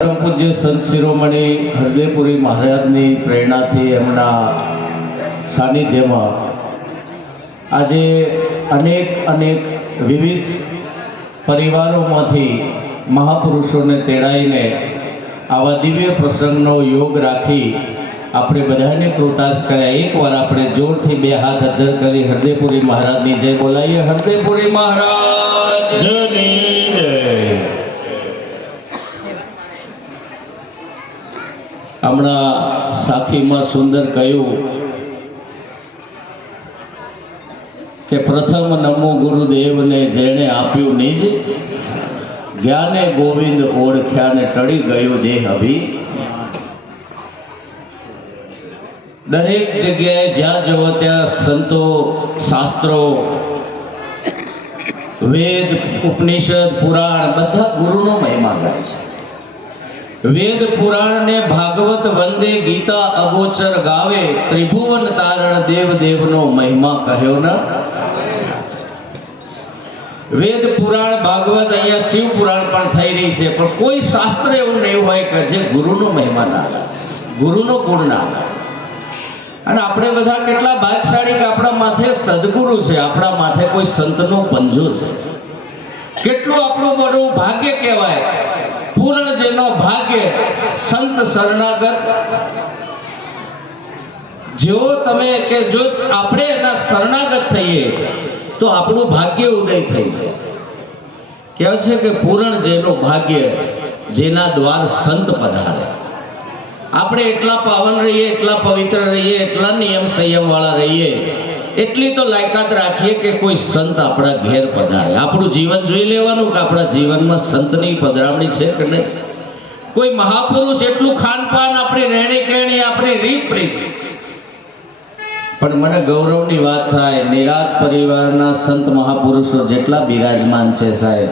પૂજ્ય સંત શિરોમણી હૃદયપુરી મહારાજની પ્રેરણાથી એમના સાનિધ્યમાં આજે અનેક અનેક વિવિધ પરિવારોમાંથી મહાપુરુષોને તેડાઈને આવા દિવ્ય પ્રસંગનો યોગ રાખી આપણે બધાને કૃતાર્થ કર્યા. એકવાર આપણે જોરથી બે હાથ અધર કરી હરદેપુરી મહારાજની જય બોલાવીએ. હરદેપુરી મહારાજ જયની જય હમણાં સાખીમાં સુંદર કહ્યું કે પ્રથમ નમો ગુરુદેવને જેણે આપ્યું નિજ, જ્ઞાને ગોવિંદ ઓળખ્યા ને ટળી ગયો દેહ અભી. દરેક જગ્યાએ જ્યાં જવો ત્યાં સંતો, શાસ્ત્રો, વેદ, ઉપનિષદ, પુરાણ, બધા ગુરુનો મહિમા ગાય છે. વેદ પુરાણ ને ભાગવત વંદે ગીતા અગોચર ગાવે ત્રિભુવન તારણ દેવ દેવનો મહિમા કહ્યો ન? વેદ પુરાણ ભાગવત અહીંયા શિવ પુરાણ પણ થઈ રહી છે, પણ કોઈ શાસ્ત્ર એવું નહીં હોય કે જે ગુરુનો મહિમા ના ગાય, ગુરુનો ગુણ ના ગાય. અને આપણે બધા કેટલા ભાગશાળી કે આપણા માથે સદગુરુ છે, આપણા માથે કોઈ સંતનો પંજો છે. કેટલું આપણું બડું ભાગ્ય કહેવાય? પૂર્ણ જેનો ભાગ્ય સંત શરણાગત. જો તમે કે જો આપણે એના શરણાગત થઈએ, તો આપણું ભાગ્ય ઉદય થઈ જાય. કહે છે કે પૂરણ જેનો ભાગ્ય જેના દ્વાર સંત પધારે. આપણે એટલા પાવન રહીએ, એટલા પવિત્ર રહીએ, એટલા નિયમ સંયમ વાળા રહીએ એટલી તો લાયકાત રાખીએ કે કોઈ સંત આપણા ઘેર પધારે. આપણું જીવન જોઈ લેવાનું કે આપણા જીવનમાં સંતની પધરામણી છે કે નહીં? કોઈ મહાપુરુષ એટલું ખાનપાન આપણી રહેણી કહેણી આપણી રીત પ્રીત. પણ મને ગૌરવની વાત થાય, નિરાત પરિવારના સંત મહાપુરુષો જેટલા બિરાજમાન છે સાહેબ.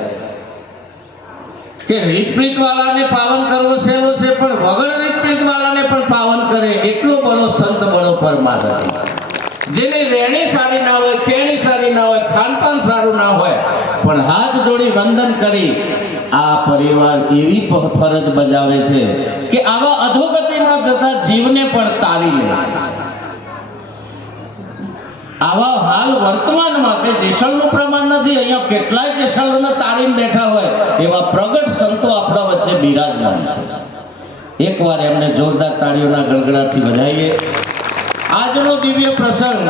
કે રીતપ્રીત વાળાને પાવન કરવો સહેલો છે, પણ વગર રીતપ્રીત વાળાને પણ પાવન કરે, એટલો બળો સંત બળો પરમાત્મા છે. જેની રહેણી સારી ના હોય કેણી સારી ના હોય, ખાનપાન સારું ના હોય, પણ હાથ જોડી વંદન કરી, આ પરિવાર એવી ફરજ બજાવે છે કે આવા અધોગતિમાં જતા જીવને પણ તારી લે આવા હાલ વર્તમાનમાં કે જેસલનું પ્રમાણ નથી, અહીંયા કેટલાય જેસલને તારીને બેઠા હોય, એવા પ્રગટ સંતો આપણા વચ્ચે બિરાજમાન છે. એકવાર એમને જોરદાર તાળીઓના ગળગડાથી વધાવીએ આજનો દિવ્ય પ્રસંગ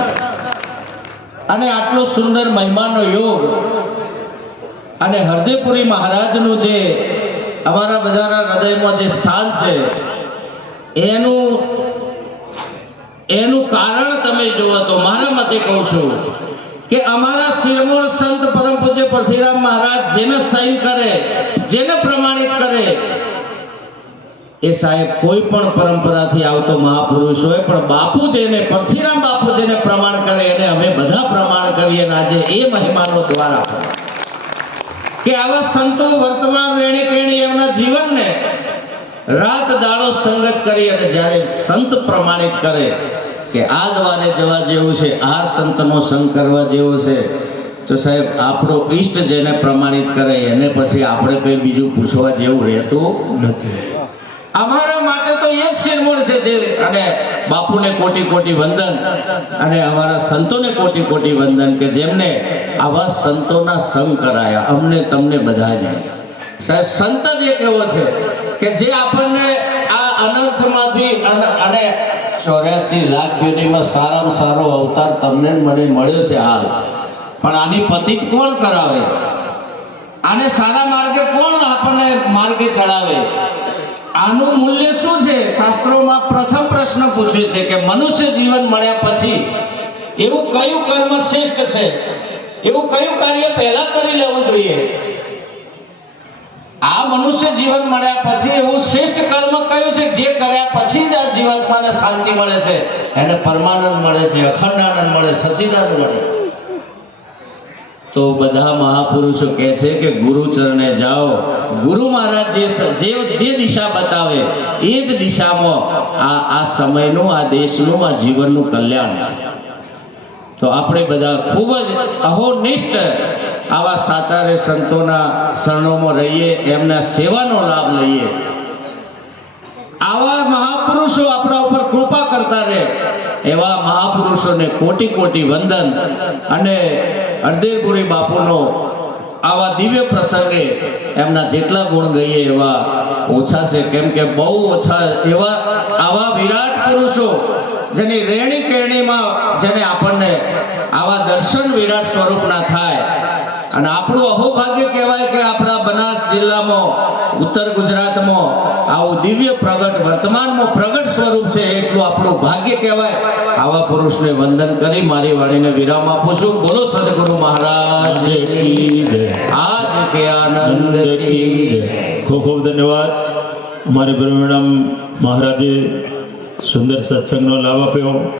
અને આટલો સુંદર મહિમાનો યોગ અને હરદેપુરી મહારાજનું જે અમારા બધાના હૃદયમાં જે સ્થાન છે, એનું એનું કારણ તમે જુઓ તો મારા મતે કહું છું કે અમારા શિરમોર સંત પરમ પૂજ્ય પરથીરામ મહારાજ જેને સહી કરે, જેને પ્રમાણિત કરે એ સાહેબ કોઈ પણ પરંપરાથી આવતો મહાપુરુષ હોય, પણ બાપુ જેને પરથીરામ બાપુ જેને પ્રમાણ કરે, એને અમે બધા પ્રમાણ કરીએ આજે એ મહેમાનો દ્વારા કે આવા સંતો વર્તમાન રેણી કેણી એમના જીવનને રાત દાડો સંગત કરી અને જ્યારે સંત પ્રમાણિત કરે કે આ દ્વારે જવા જેવું છે, આ સંતનો સંગ કરવા જેવો છે, તો સાહેબ આપણો ઈષ્ટ જેને પ્રમાણિત કરે, એને પછી આપણે કંઈ બીજું પૂછવા જેવું રહેતું નથી. અમારા માટે તો એ શિરમૂળ છે જે અને બાપુને કોટી કોટી વંદન અને અમારા સંતોને કોટી કોટી વંદન કે જેમને આવા સંતોના સંગ કરાયા. અમને તમને બધાને. સાહેબ, સંત જ એક એવો છે કે જે આપણને આ અનર્થમાંથી અને અને ચોર્યાસી લાખ પેઢીમાં સારામાં સારો અવતાર તમને મને મળ્યો છે હાલ. પણ આની પતિત કોણ કરાવે? આને સારા માર્ગે કોણ આપણને માર્ગે ચડાવે? આનું મૂલ્ય શું છે? શાસ્ત્રોમાં પ્રથમ પ્રશ્ન પૂછ્યો છે કે મનુષ્ય જીવન મળ્યા પછી એવું કયું કર્મ શ્રેષ્ઠ છે? એવું કયું કાર્ય પહેલા કરી લેવું જોઈએ? આ મનુષ્ય જીવન મળ્યા પછી એવું શ્રેષ્ઠ કર્મ કયું છે? જે કર્યા પછી જ આ જીવાત્માને શાંતિ મળે છે. એને પરમાનંદ મળે છે અખંડ આનંદ મળે, સચિદાનંદ મળે. તો બધા મહાપુરુષો કહે છે કે ગુરુ ચરણે જાઓ. ગુરુ મહારાજ જે જે દિશા બતાવે, એ જ દિશામાં આ આ સમયનું, આ દેશનું, આ જીવનનું કલ્યાણ તો આપણે બધા ખૂબ જ અહોનિષ્ઠ આવા સાચારે સંતોના શરણોમાં રહીએ, એમના સેવાનો લાભ લઈએ. આવા મહાપુરુષો આપણા ઉપર કૃપા કરતા રહે, એવા મહાપુરુષોને કોટી કોટી વંદન અને હરદેવપુરી બાપુનો આવા દિવ્ય પ્રસંગે એમના જેટલા ગુણ ગઈએ એવા ઓછા છે. કેમ કે બહુ ઓછા એવા આવા વિરાટ પુરુષો જેની રેણી કેણીમાં જેને આપણને આવા દર્શન વિરાટ સ્વરૂપના થાય. અને આપણું અહોભાગ્ય કહેવાય કે આપણા બનાસ જિલ્લામાં ઉત્તર ગુજરાતમાં આવું દિવ્ય પ્રગટ વર્તમાનમાં પ્રગટ સ્વરૂપ છે એટલું આપણું ભાગ્ય કહેવાય. આવા પુરુષને વંદન કરી મારી વાણીને વિરામ આપું છું. બોલો સદગુરુ મહારાજ. આજ કે આનંદ ખૂબ ખૂબ ધન્યવાદ. મારે બ્રહ્મણામ મહારાજે સુંદર સત્સંગનો લાભ આપ્યો.